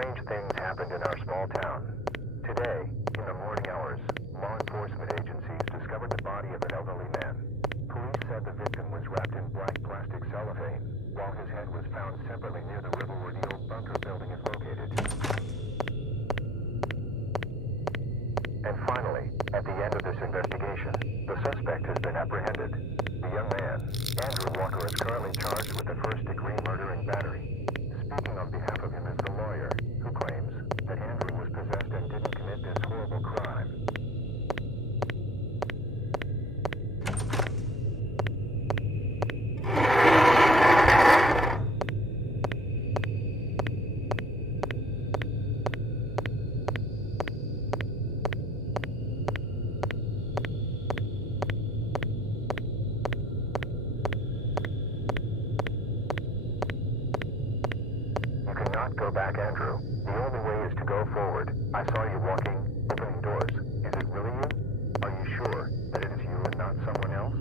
Strange things happened in our small town. Today, in the morning hours, law enforcement agencies discovered the body of an elderly man. Police said the victim was wrapped in black plastic cellophane, while his head was found separately near the river where the old bunker building is located. And finally, at the end of this investigation, the suspect has been apprehended. The young man, Andrew Walker, is currently charged with the first-degree murder and battery. Speaking on behalf of him is the lawyer, who claims that Andrew was possessed and didn't commit this horrible crime. Go back, Andrew. The only way is to go forward. I saw you walking, opening doors. Is it really you? Are you sure that it is you and not someone else?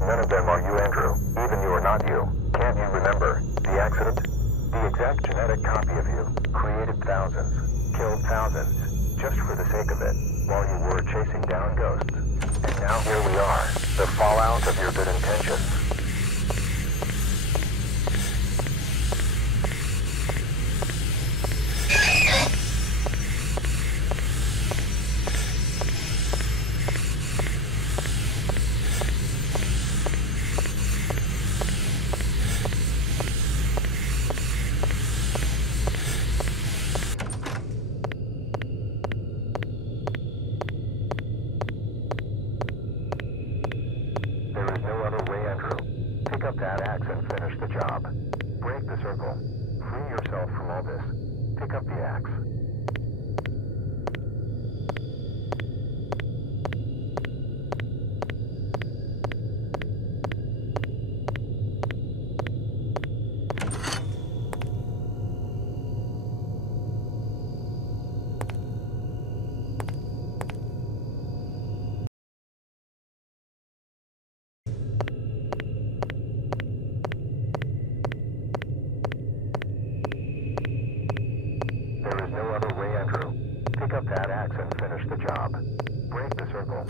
None of them are you, Andrew. Even you are not you. Can't you remember the accident? The exact genetic copy of you created thousands, killed thousands, just for the sake of it, while you were chasing down ghosts. And now here we are, the fallout of your good intentions. Pick up that axe and finish the job. Break the circle. Free yourself from all this. Pick up the axe. Pick up that axe and finish the job. Break the circle.